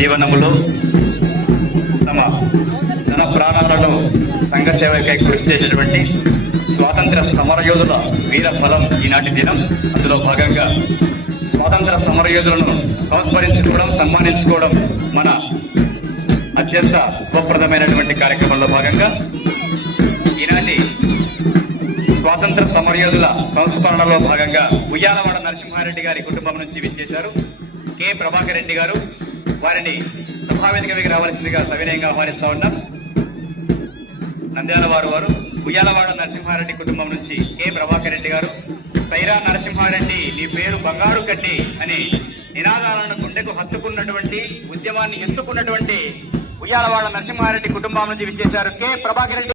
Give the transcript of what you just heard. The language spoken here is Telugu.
జీవనములో తన ప్రాణాలను సంఘ సేవకై కృషి చేసినటువంటి స్వాతంత్ర సమరయోధుల వీర ఫలం ఈనాటి దినం. అందులో భాగంగా స్వాతంత్ర సమరయోధులను సంస్మరించుకోవడం, సన్మానించుకోవడం మన అత్యంత శుభప్రదమైనటువంటి కార్యక్రమంలో భాగంగా ఈనాటి స్వాతంత్ర సమరయోధుల సంస్మరణలో భాగంగా ఉయ్యాలవాడ నరసింహారెడ్డి గారి కుటుంబం నుంచి విచ్చేశారు కె ప్రభాకర్ రెడ్డి గారు. వారిని సభావేదికకి రావాల్సిందిగా సవినయంగా ఆహ్వానిస్తా ఉన్నాం. నంద్యాల వారు ఉయ్యాలవాడ నరసింహారెడ్డి కుటుంబం నుంచి కె ప్రభాకర్ రెడ్డి గారు. సైరా నరసింహారెడ్డి నీ పేరు బంగారు కట్టి అని నినాదాలను గుండెకు హత్తుకున్నటువంటి, ఉద్యమాన్ని ఎత్తుకున్నటువంటి ఉయ్యాలవాడ నరసింహారెడ్డి కుటుంబం నుంచి విచ్చేశారు కె ప్రభాకర్ రెడ్డి.